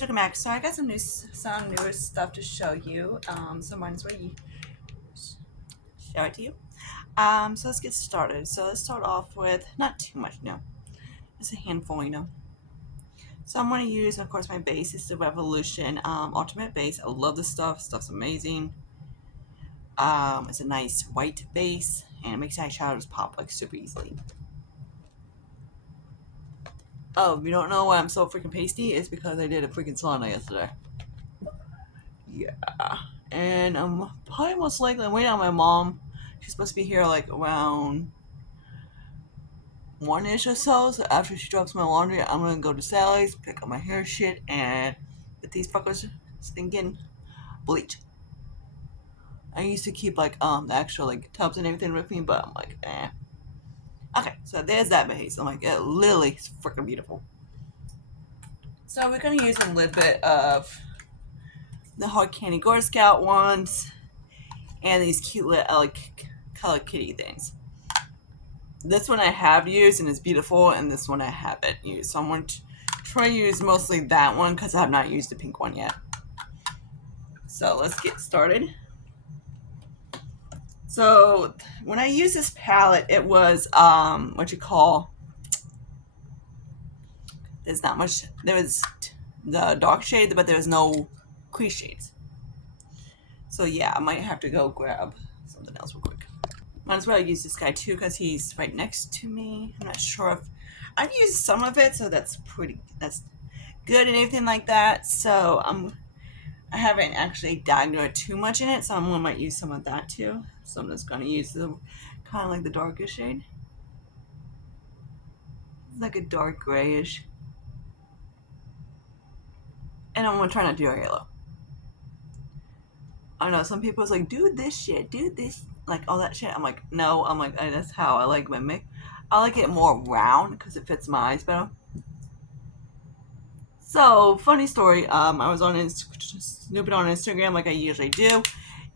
Welcome back. So I got some newer stuff to show you. So might as well show it to you. So let's get started. So let's start off with not too much, no, just a handful. So I'm going to use, of course, my base is the Revolution Ultimate base. I love this stuff. Stuff's amazing. It's a nice white base, and it makes eyeshadows pop like super easily. Oh, if you don't know why I'm so freaking pasty, it's because I did a freaking sauna yesterday. Yeah. And I'm probably most likely I'm waiting on my mom. She's supposed to be here like around 1-ish or so. So after she drops my laundry, I'm gonna go to Sally's, pick up my hair shit, and get these fuckers stinking bleach. I used to keep like the extra like tubs and everything with me, but I'm like, eh. Okay, so there's that base. I'm like, it literally is freaking beautiful. So we're gonna use a little bit of the Hard Candy Girl Scout ones and these cute little like color kitty things. This one I have used and it's beautiful, and this one I haven't used. So I'm going to try to use mostly that one because I have not used the pink one yet. So let's get started. So when I used this palette, it was there's not much. There was the dark shade, but there was no crease shades. So yeah, I might have to go grab something else real quick. Might as well use this guy too because he's right next to me. I'm not sure if I've used some of it, so that's good and everything like that. So I haven't actually dived into it too much in it, so I might use some of that too. So I'm just gonna use the kind of like the darker shade. It's like a dark grayish, and I'm gonna try not to do a halo. I know some people's like, do this shit, do this, like all that shit. I'm like, no. I'm like, that's how I like my make. I like it more round because it fits my eyes better. So, funny story. I was snooping on Instagram like I usually do,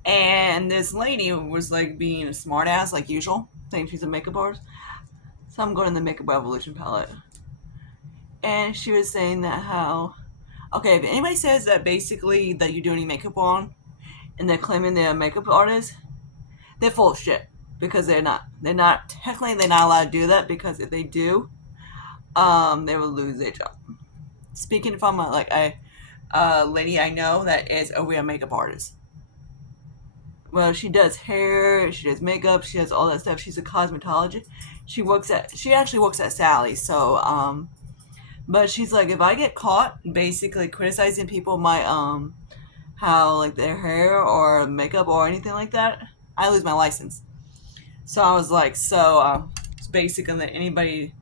and this lady was like being a smartass like usual, saying she's a makeup artist. So I'm going in the Makeup Revolution palette, and she was saying that okay, if anybody says that basically that you do any makeup on, and they're claiming they're a makeup artist, they're full of shit because they're not. They're not technically they're not allowed to do that because if they do, they will lose their job. Speaking from a lady I know that is a real makeup artist. Well, she does hair, she does makeup, she does all that stuff. She's a cosmetologist. She actually works at Sally's. So but she's like, if I get caught basically criticizing people my how like their hair or makeup or anything like that, I lose my license. So I was like, it's basically that anybody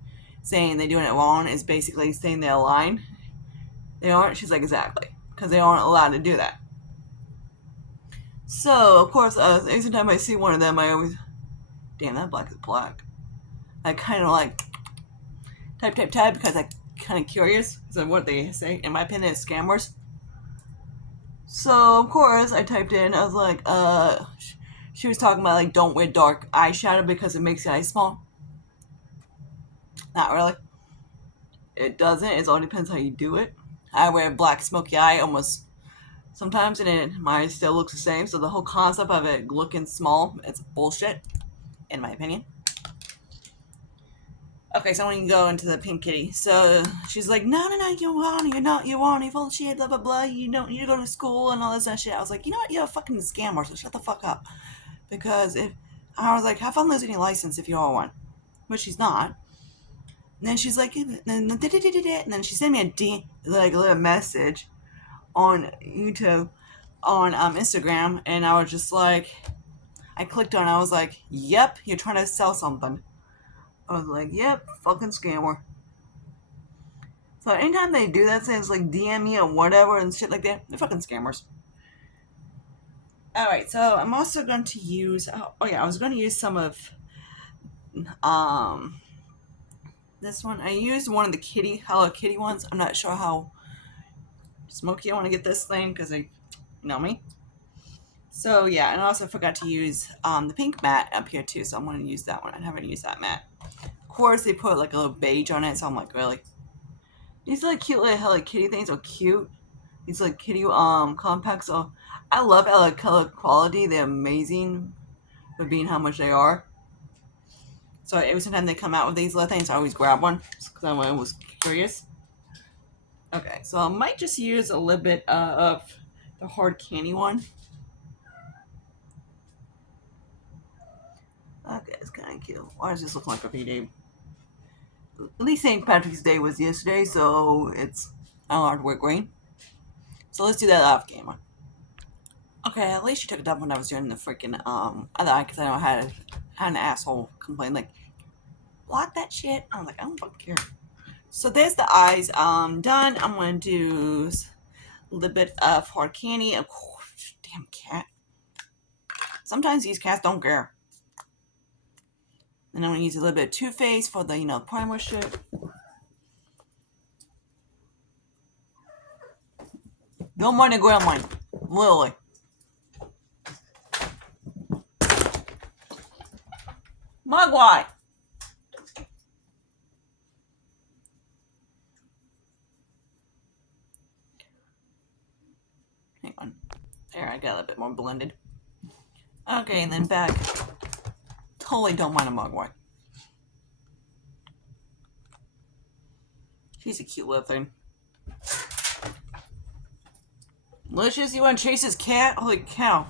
saying they're doing it wrong is basically saying they're lying. They aren't. She's like, exactly, because they aren't allowed to do that. So of course, every time I see one of them, I always, damn, that black is black. I kind of like type because I'm kind of curious. So what they say, in my opinion, is scammers. So of course, I typed in. I was like, she was talking about like don't wear dark eyeshadow because it makes your eyes small. Not really. It doesn't. It all depends how you do it. I wear black smoky eye almost sometimes, and my eye still looks the same. So the whole concept of it looking small, it's bullshit, in my opinion. Okay, so I'm gonna go into the pink kitty. So she's like, no, you're not, you're full of shit, blah blah blah. You don't need to go to school and all this and shit. I was like, you know what, you're a fucking scammer, so shut the fuck up. Because if I was like, have fun losing your license if you all want, but she's not. And then she's like, and then she sent me a little message on YouTube, on Instagram, and I was just like, I clicked on it, I was like, yep, you're trying to sell something. I was like, yep, fucking scammer. So anytime they do that, say it's like DM me or whatever and shit like that, they're fucking scammers. Alright, so I'm also going to use, I was going to use some of, this one. I used one of the Hello Kitty ones. I'm not sure how smoky I want to get this thing because you know me. So yeah, and I also forgot to use the pink matte up here too, so I'm going to use that one. I haven't used that matte. Of course, they put like a little beige on it, so I'm like, really? These like cute little Hello Kitty things are cute, these like kitty compacts. So I love color quality. They're amazing for being how much they are. So every time they come out with these little things, I always grab one because I was curious. Okay, so I might just use a little bit of the hard candy one. Okay, it's kind of cute. Why does this look like a V-Day? At least St. Patrick's Day was yesterday, so it's hard to wear green. So let's do that off camera. Okay, at least you took it up when I was doing the freaking other eye because I know I had an asshole complain like, block that shit. I was like, I don't fucking care. So there's the eyes done. I'm gonna do a little bit of hard candy. Of course, damn cat. Sometimes these cats don't care. And I'm gonna use a little bit of Too Faced for the primer shit. Don't mind the gremlin, literally. Mugwai. Hang on. There, I got a little bit more blended. Okay, and then back. Totally don't mind a mugwai. She's a cute little thing. Licious, you want to chase his cat? Holy cow.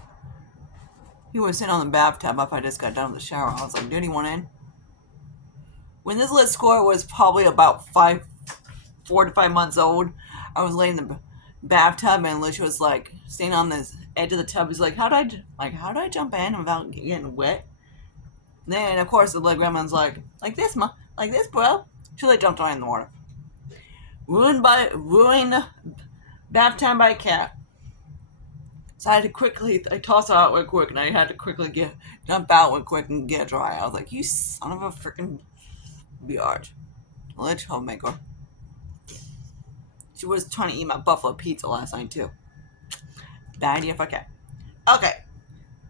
He was sitting on the bathtub after I just got done with the shower. I was like, dude, you want in? When this little score was probably about 4 to 5 months old, I was laying in the bathtub and Lucia was like staying on the edge of the tub. He's like, how do I jump in without getting wet? And then of course the little grandma's like this, like this, bro. She like jumped right in the water. Ruined bath time by a cat. So I had to I tossed her out real quick, and I had to quickly jump out real quick and get dry. I was like, you son of a freaking biatch. Let's homemaker. She was trying to eat my buffalo pizza last night, too. Bad idea for a cat. Okay.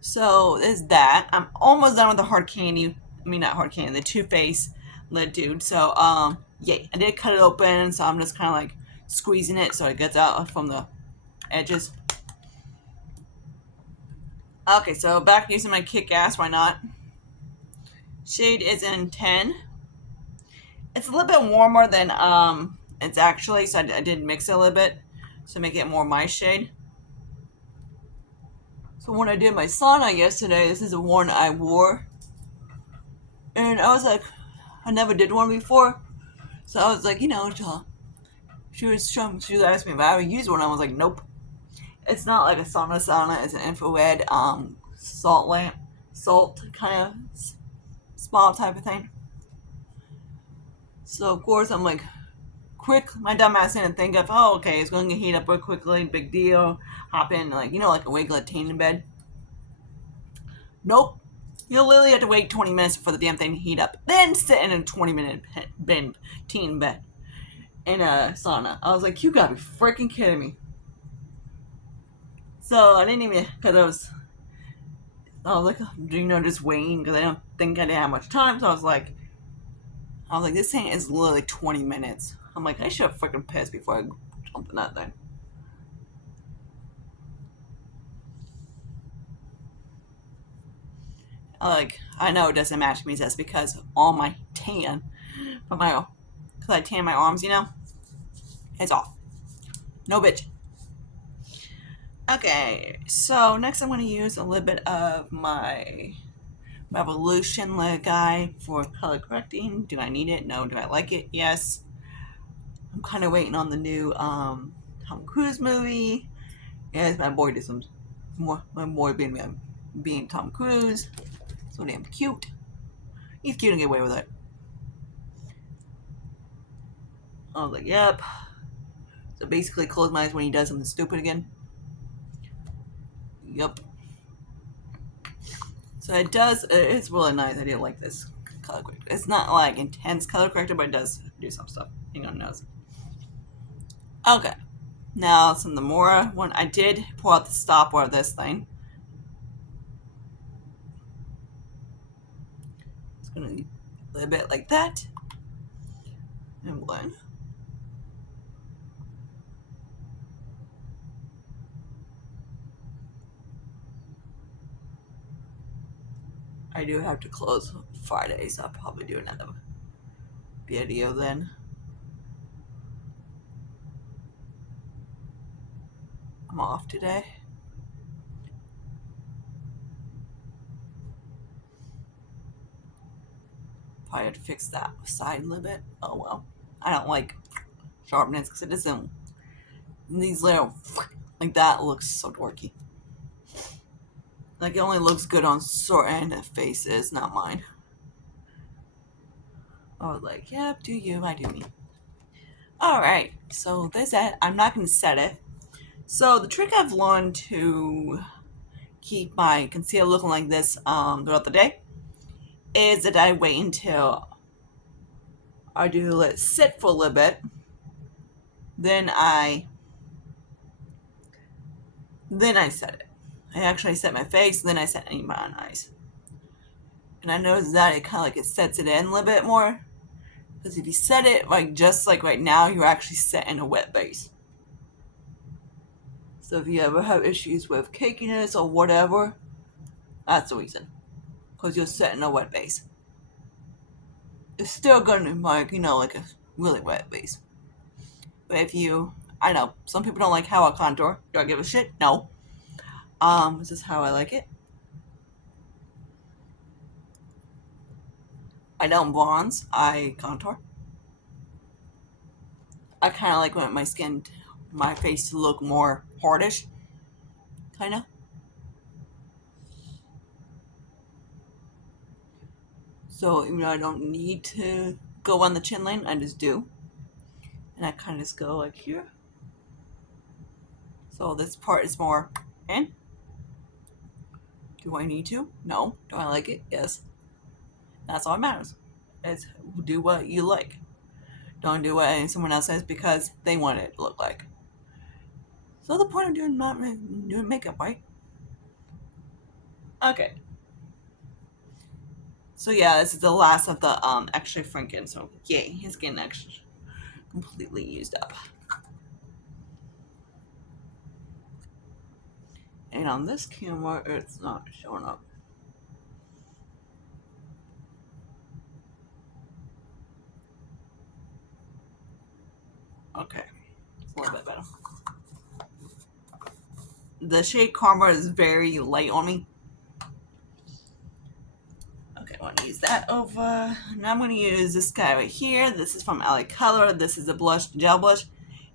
So, there's that. I'm almost done with the hard candy. I mean, not hard candy, the Too Faced lid dude. So, yeah, I did cut it open, so I'm just kind of like squeezing it so it gets out from the edges. Okay, so back using my Kick-Ass, why not? Shade is in 10. It's a little bit warmer than it's actually, so I did mix it a little bit to make it more my shade. So when I did my sauna yesterday, this is the one I wore. And I was like, I never did one before. So I was like, she was asking me if I would use one. I was like, nope. It's not like a sauna. It's an infrared salt kind of small type of thing. So of course I'm like, quick. My dumb ass didn't think of, oh, okay, it's going to heat up real quickly. Big deal. Hop in like a regular teen in bed. Nope. You'll literally have to wait 20 minutes for the damn thing to heat up. Then sit in a 20-minute teen bed in a sauna. I was like, you gotta be freaking kidding me. So I didn't even, because I was like, just waiting because I don't think I didn't have much time. So I was like, this thing is literally 20 minutes. I'm like, I should have freaking pissed before I jumped in that thing. I know it doesn't match me. That's because all my tan, because I tan my arms, it's off. No bitch. Okay, so next I'm going to use a little bit of my Revolution guy for color correcting. Do I need it? No. Do I like it? Yes. I'm kind of waiting on the new Tom Cruise movie. Yes, my boy did some more. My boy being Tom Cruise. So damn cute. He's cute and get away with it. I was like, yep. So basically, close my eyes when he does something stupid again. Yep. So it's really nice. I do like this color corrector. It's not like intense color corrector, but it does do some stuff. Knows. Okay. Now, some of the Mora one. I did pull out the stopper of this thing. It's going to be a little bit like that. And blend. I do have to close Friday, so I'll probably do another video then. I'm off today. Probably have to fix that side a little bit. Oh well. I don't like sharpness because it doesn't. These little like that looks so dorky. Like it only looks good on certain faces, not mine. I was like, yep, do you, I do me. Alright, so there's that. I'm not going to set it. So the trick I've learned to keep my concealer looking like this throughout the day is that I wait until I do let it sit for a little bit. Then I set it. I actually set my face, then I set my eyes. And I noticed that it kind of like it sets it in a little bit more. Because if you set it like just like right now, you're actually setting a wet base. So if you ever have issues with cakiness or whatever, that's the reason. Because you're setting a wet base. It's still gonna be like, like a really wet base. But if you, I know, some people don't like how I contour. Do I give a shit? No. This is how I like it. I don't bronze, I contour. I kind of like when my face to look more hardish. Kind of. So even though I don't need to go on the chin line, I just do. And I kind of just go like here. So this part is more in. Do I need to? No. Do I like it? Yes. That's all that matters. It's do what you like. Don't do what someone else says because they want it to look like. So the point of doing makeup, right? Okay. So yeah, this is the last of the extra Franken. So yay, he's getting extra completely used up. And on this camera, it's not showing up. Okay, it's a little bit better. The shade Karma is very light on me. Okay, I want to use that over. Now I'm going to use this guy right here. This is from LA Color. This is a blush, gel blush.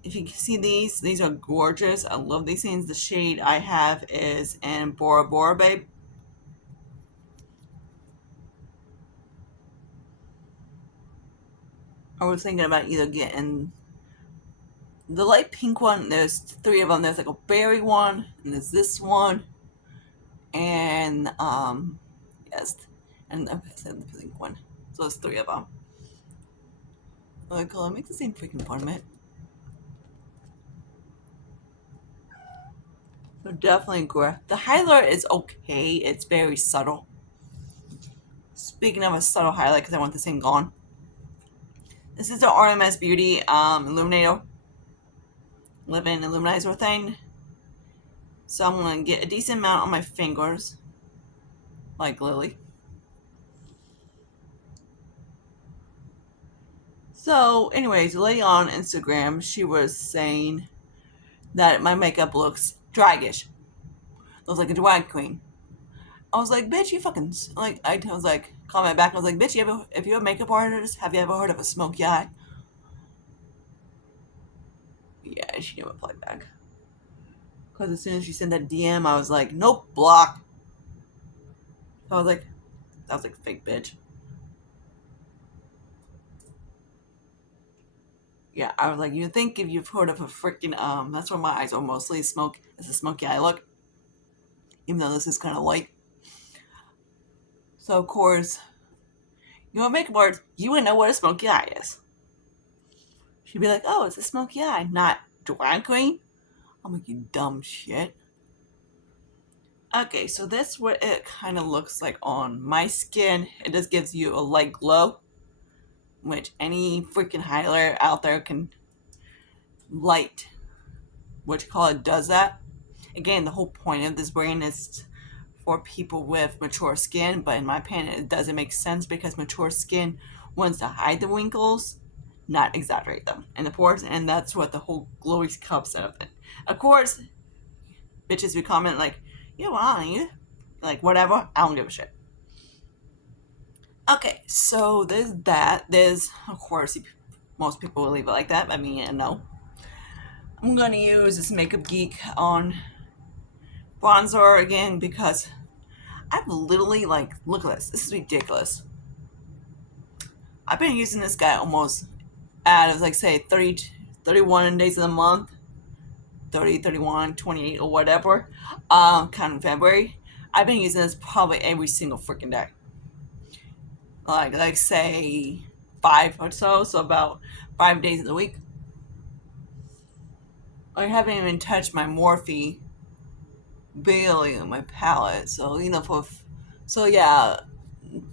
If you can see these are gorgeous. I love these things. The shade I have is in Bora Bora Babe. I was thinking about either getting the light pink one. There's 3 of them. There's like a berry one, and there's this one, and yes, and I said the pink one. So there's 3 of them. Like, make the same freaking ornament. So definitely gore. The highlight is okay. It's very subtle. Speaking of a subtle highlight, because I want this thing gone. This is the RMS Beauty Illuminator. Living Illuminizer thing. So I'm going to get a decent amount on my fingers. Like Lily. So, anyways, a lady on Instagram, she was saying that my makeup looks dragish. Looks like a drag queen. I was like, bitch, you fucking, like, I was like, comment back, I was like, bitch, if you're a makeup artist, have you ever heard of a smoky eye? Yeah, she didn't reply back. Because as soon as she sent that DM, I was like, nope, block. So I was like, fake bitch. Yeah, I was like, you think if you've heard of a freaking, that's where my eyes are mostly, it's a smoky eye look. Even though this is kind of light. So, of course, you're a makeup artist, you wouldn't know what a smoky eye is. She'd be like, oh, it's a smoky eye, not drag queen. I'm like, you dumb shit. Okay, so that's what it kind of looks like on my skin. It just gives you a light glow, which any freaking highlighter out there can does that. Again, the whole point of this brand is for people with mature skin, but in my opinion, it doesn't make sense because mature skin wants to hide the wrinkles, not exaggerate them in the pores, and that's what the whole glowy cups of it. Of course, bitches be comment like, "Yeah, well, you like whatever." I don't give a shit. Okay, so there's that. There's of course most people will leave it like that. I mean, yeah, no. I'm gonna use this Makeup Geek on bronzer again because I've literally like look at this. This is ridiculous. I've been using this guy almost at like say 30, 31 days of the month, 30, 31, 28, or whatever. Kind of February. I've been using this probably every single freaking day. Like say 5 or so, so about 5 days of the week. I haven't even touched my Morphe barely on my palette. So so yeah,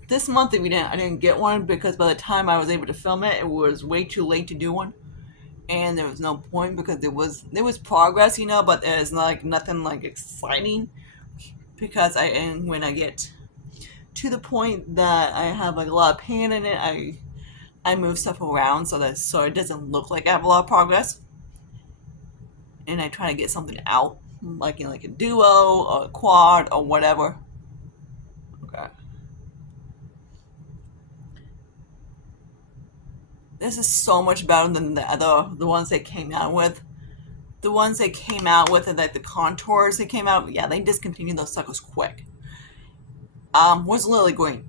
this month I didn't get one because by the time I was able to film it, it was way too late to do one, and there was no point because there was progress, but there's like nothing like exciting because and when I get to the point that I have like a lot of pain in it, I move stuff around so it doesn't look like I have a lot of progress, and I try to get something out like like a duo or a quad or whatever. Okay. This is so much better than the ones they came out with. The ones they came out with and like the contours they came out, yeah, they discontinued those suckers quick. Was literally green.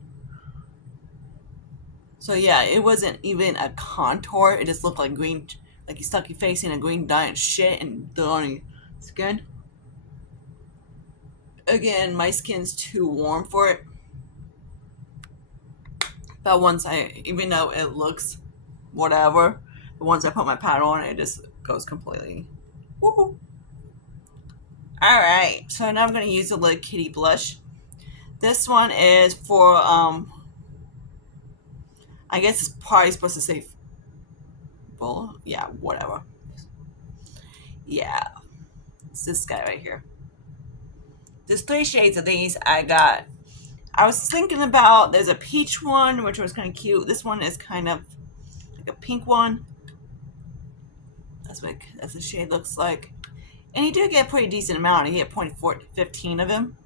So yeah, it wasn't even a contour. It just looked like green, like you stuck your face in a green dye and shit and threw on your skin. Again, my skin's too warm for it. But even though it looks whatever, but once I put my powder on, it just goes completely. Woohoo! All right, so now I'm gonna use the Little Kitty blush. This one is for I guess it's probably supposed to say bull. Yeah, whatever. Yeah, it's this guy right here. There's 3 shades of these I got. I was thinking about there's a peach one which was kind of cute. This one is kind of like a pink one. That's the shade looks like. And you do get a pretty decent amount. You get 0.15 of him.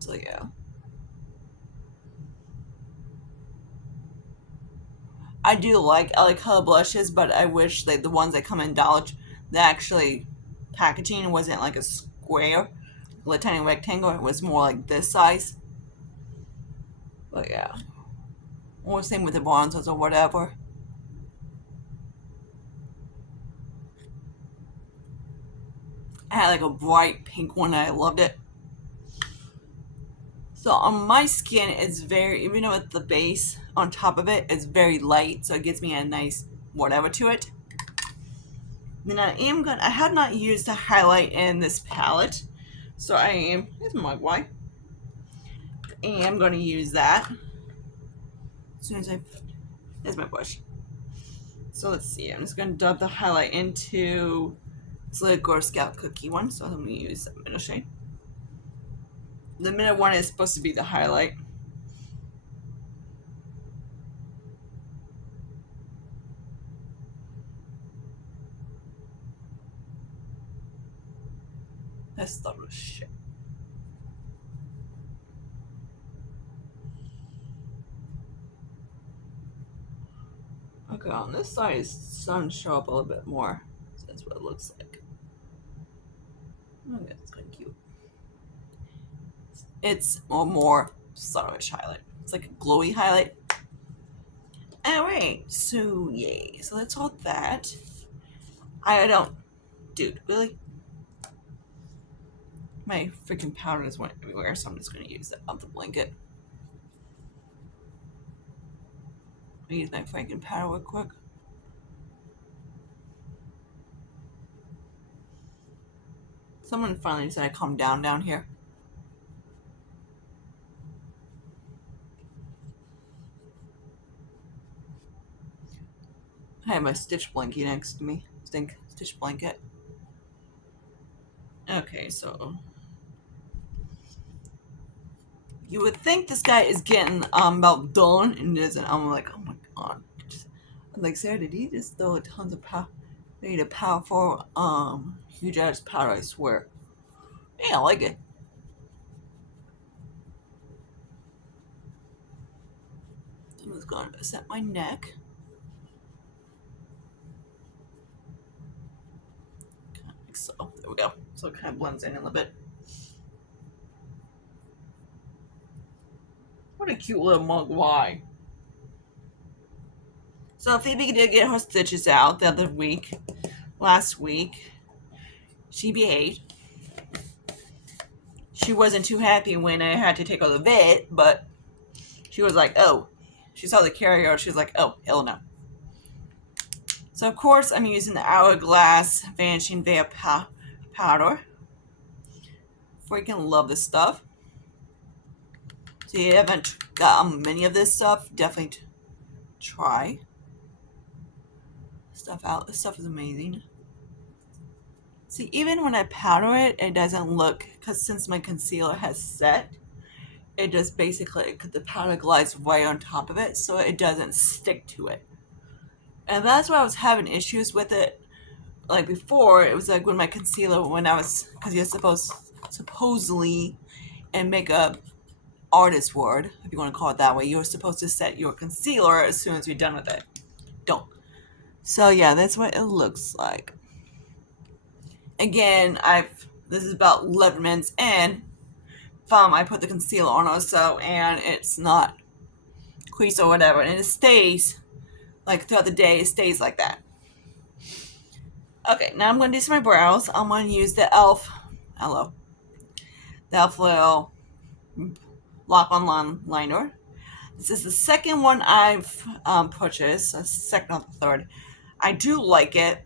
So yeah. I like color blushes, but I wish like the ones that come in Dollar the actually packaging wasn't like a square, like a tiny rectangle. It was more like this size. But yeah. Or same with the bronzers or whatever. I had like a bright pink one and I loved it. So on my skin, it's very, even though it's the base on top of it, it's very light, so it gives me a nice whatever to it. Then I have not used a highlight in this palette, so here's my mugwai. I am going to use that as soon as there's my brush. So let's see, I'm just going to dub the highlight into this little Girl Scout cookie one, so I'm going to use that middle shade. The middle one is supposed to be the highlight. That's the shit. Okay, on this side, it's starting to show up a little bit more. So that's what it looks like. Okay, it's kind of cute. It's a more subtle-ish highlight. It's like a glowy highlight. Alright, so yay. So that's all that. I don't. Dude, really? My freaking powder just went everywhere, so I'm just going to use that on the blanket. I'll use my freaking powder real quick. Someone finally said I calm down here. I have my stitch blanket next to me. Stitch blanket. Okay, so You would think this guy is getting about done, and isn't. I'm like, oh my god. I'm like, Sarah, did he just throw tons of power? Made a powerful, huge ass powder, I swear. Yeah, I like it. I'm just gonna set my neck. Like so. There we go. So it kind of blends in a little bit. What a cute little mug. Why? So Phoebe did get her stitches out the other week. Last week. She behaved. She wasn't too happy when I had to take her to the vet, but she was like, oh. She saw the carrier. She was like, oh, hell no. So, of course, I'm using the Hourglass Vanishing Veil powder. Freaking love this stuff. So, you haven't got many of this stuff, definitely try stuff out. This stuff is amazing. See, even when I powder it, it doesn't look, because since my concealer has set, it just basically, the powder glides right on top of it, so it doesn't stick to it. And that's why I was having issues with it. Like before, it was like when my concealer, when I was, because you're supposedly, in makeup artist word, if you want to call it that way, you're supposed to set your concealer as soon as you're done with it. Don't. So yeah, that's what it looks like. Again, this is about 11 minutes in. I put the concealer on also, and it's not crease or whatever, and it stays like throughout the day. It stays like that. Okay, now I'm going to do some of my brows. I'm going to use the the e.l.f. Little Lock-On Liner. This is the second one I've purchased, second or third. I do like it.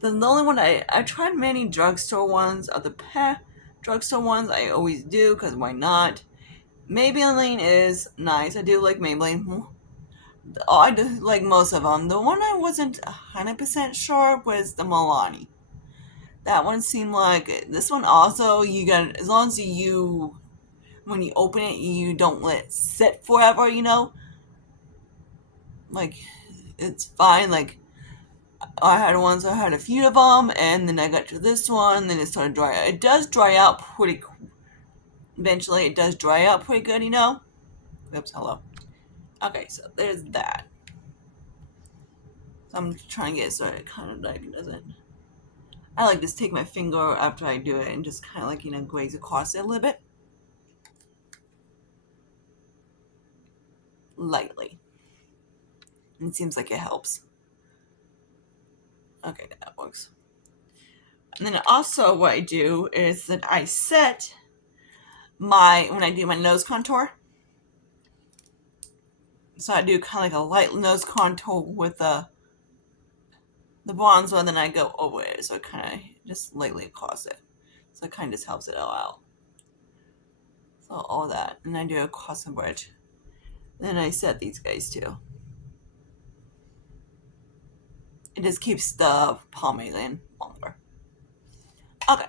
The only one I tried many drugstore ones, or the drugstore ones. I always do, because why not? Maybelline is nice. I do like Maybelline. Oh, I do like most of them. The one I wasn't 100% sure was the Milani. That one seemed like this one also. You got, as long as when you open it, you don't let it sit forever. Like it's fine. Like I had a few of them, and then I got to this one, and then it started dry out. It does dry out pretty. Eventually, it does dry out pretty good. Oops, hello. Okay, so there's that. So I'm trying to get it so it kind of like doesn't. I like just take my finger after I do it and just kind of like glaze across it a little bit, lightly. And it seems like it helps. Okay, that works. And then also what I do is that I set when I do my nose contour. So I do kind of like a light nose contour with the bronzer, and then I go over it. So it kind of just lightly across it. So it kind of just helps it all out. So all that. And I do a cross and bridge. Then I set these guys too. It just keeps the pomade in longer. Okay.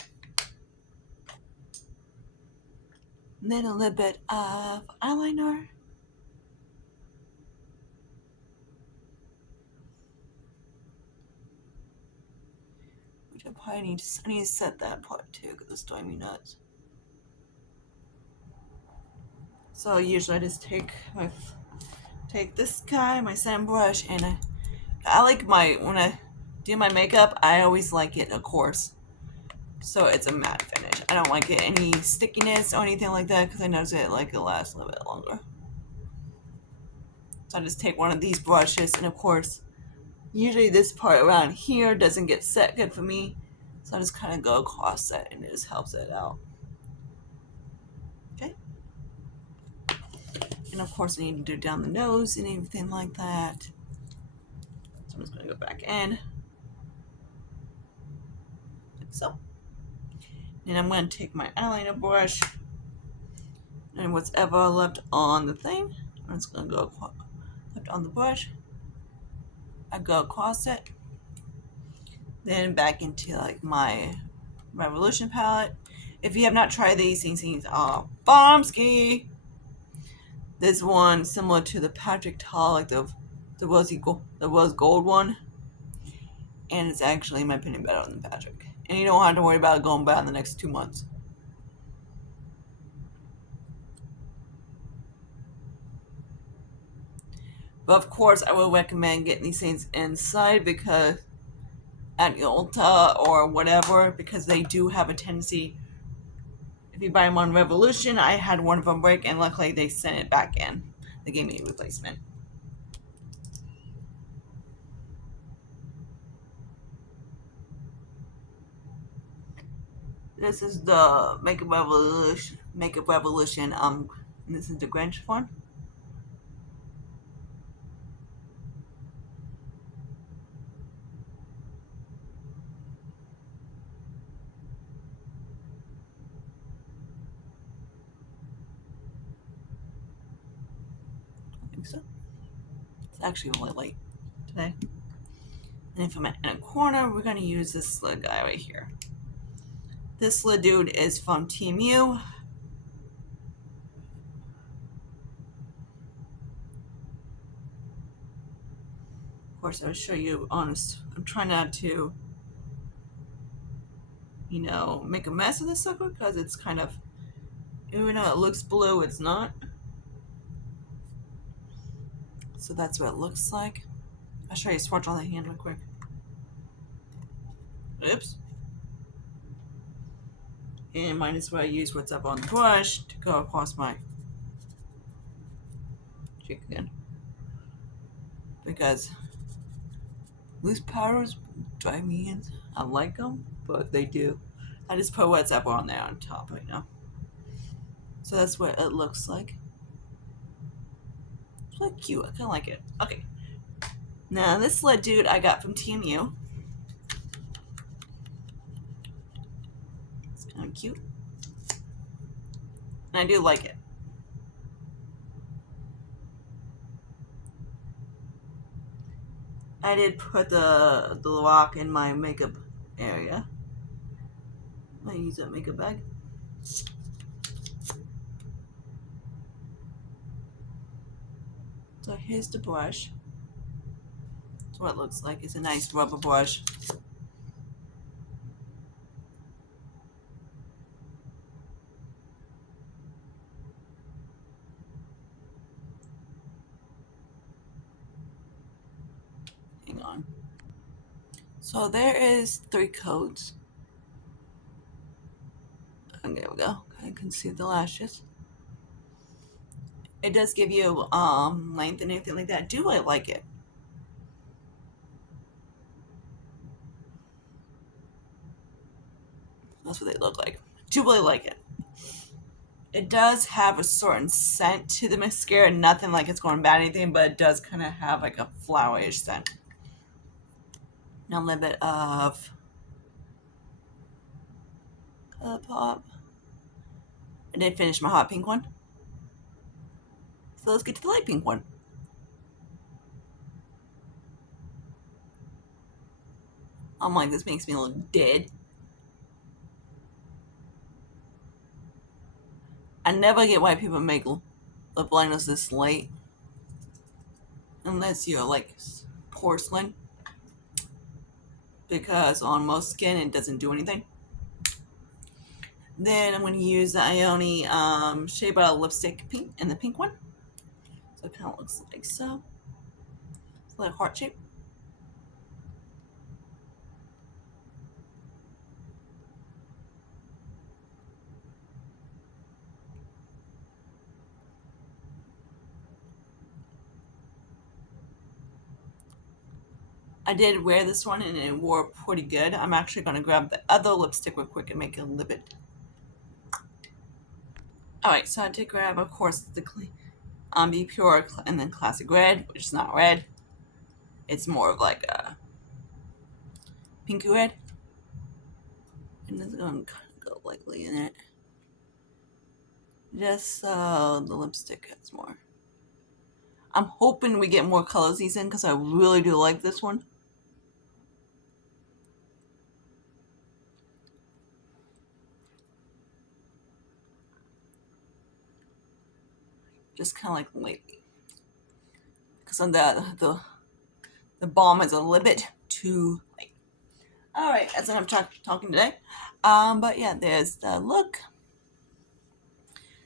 And then a little bit of eyeliner. Which I probably need to set that part too, because it's driving me nuts. So usually I just take this guy, my sand brush, and I like when I do my makeup, I always like it, of course. So it's a matte finish. I don't like any stickiness or anything like that, because I notice it lasts a little bit longer. So I just take one of these brushes, and of course, usually this part around here doesn't get set good for me. So I just kind of go across it, and it just helps it out. Okay. And of course I need to do down the nose and everything like that. So I'm just going to go back in. Like so. And I'm going to take my eyeliner brush, and what's ever left on the thing, I'm just going to go left on the brush. I go across it. Then back into like my Revolution palette. If you have not tried these things are bombski. This one similar to the Patrick Ta, like the rose gold one, and it's actually, in my opinion, better than Patrick. And you don't have to worry about it going bad in the next 2 months. But of course, I would recommend getting these things inside because at Ulta or whatever, because they do have a tendency. If you buy them on Revolution, I had one of them break, and luckily they sent it back in. They gave me a replacement. This is the Makeup Revolution. And this is the Grinch one. I think so. It's actually really late today. And if I'm in a corner, we're gonna use this little guy right here. This little dude is from Team U. Of course, I'll show you honest. I'm trying not to, make a mess of this sucker because it's kind of, even though it looks blue, it's not. So that's what it looks like. I'll show you a swatch on the hand real quick. Oops. And might as well use what's up on the brush to go across my cheek again. Because loose powders drive me in. I like them, but they do. I just put what's up on there on top right now. So that's what it looks like. It's really cute. I kind of like it. Okay. Now this little dude I got from TMU. It's kind of cute. And I do like it. I did put the lock in my makeup area. I use that makeup bag. So here's the brush. That's what it looks like. It's a nice rubber brush. Hang on. So there is 3 coats. And there we go. I can see the lashes. It does give you length and anything like that. I do really like it. That's what they look like. I do really like it. It does have a certain scent to the mascara. Nothing like it's going bad or anything, but it does kind of have like a flowerish scent. Now a little bit of Color Pop. I did finish my hot pink one. So let's get to the light pink one. I'm like, this makes me look dead. I never get why people make lip liners this light. Unless you're like porcelain. Because on most skin it doesn't do anything. Then I'm going to use the Ioni Shea Butter lipstick pink in the pink one. So it kind of looks like so. It's like heart shape. I did wear this one and it wore pretty good. I'm actually going to grab the other lipstick real quick and make it a little bit. Alright, so I did grab, of course, the Be Pure and then Classic Red, which is not red. It's more of like a pinky red. And this is going to go lightly in it. Just so the lipstick has more. I'm hoping we get more colors these in because I really do like this one. just kind of like lately, because on the balm is a little bit too light. All right, that's enough talking today. But yeah, there's the look.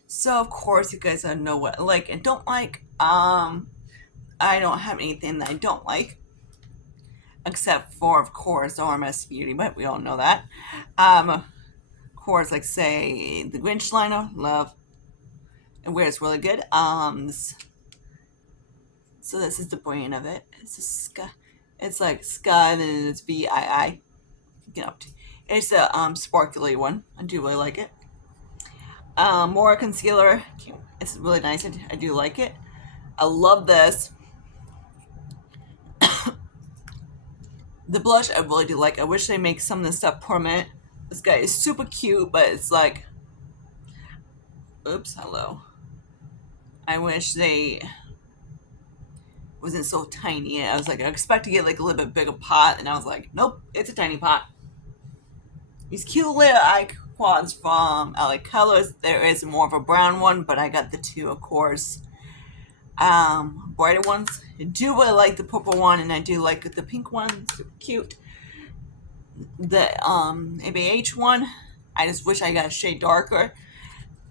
So of course you guys know what I like and don't like. I don't have anything that I don't like, except for of course RMS Beauty, but we all know that. Of course, like say the Grinch liner, love. It wears really good. So this is the brand of it. It's a sky. It's like sky, and it's VII. You know, it's a sparkly one. I do really like it. More concealer. It's really nice. I do like it. I love this. The blush I really do like. I wish they make some of this stuff permanent. This guy is super cute, but it's like, oops, hello. I wish they wasn't so tiny. I was like, I expect to get like a little bit bigger pot, and I was like, nope, it's a tiny pot. These cute little eye quads from LA Colors. There is more of a brown one, but I got the two, of course, brighter ones. I do really like the purple one, and I do like the pink one. Super cute. The ABH one, I just wish I got a shade darker.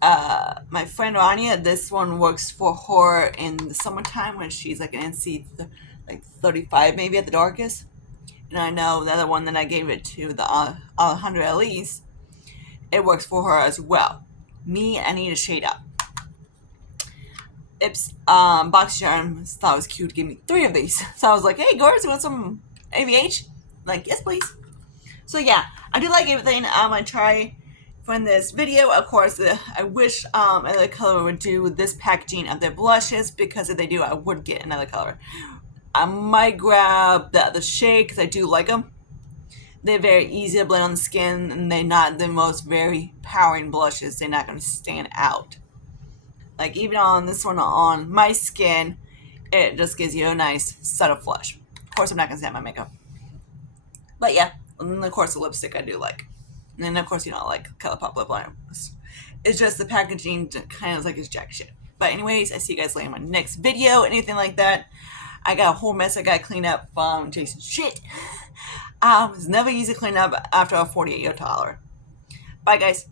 My friend Rania, this one works for her in the summertime when she's like an NC like 35 maybe at the darkest. And I know the other one that I gave it to, the 100 LEs, it works for her as well. Me, I need a shade up. Ips Box Charm thought it was cute to give me 3 of these. So I was like, hey girls, you want some ABH? Like, yes please. So yeah, I do like everything. I try from this video. Of course, I wish another color would do this packaging of their blushes, because if they do, I would get another color. I might grab the shade because I do like them. They're very easy to blend on the skin, and they're not the most very powering blushes. They're not going to stand out. Like even on this one on my skin, it just gives you a nice subtle flush. Of course, I'm not going to say my makeup. But yeah, and then of course the lipstick I do like. And then of course, you know, like ColourPop lip liner. It's just the packaging kind of like it's jack shit. But anyways, I see you guys later in my next video, anything like that. I got a whole mess I got to clean up from Jason's shit. It's never easy to clean up after a 48-year toddler. Bye guys.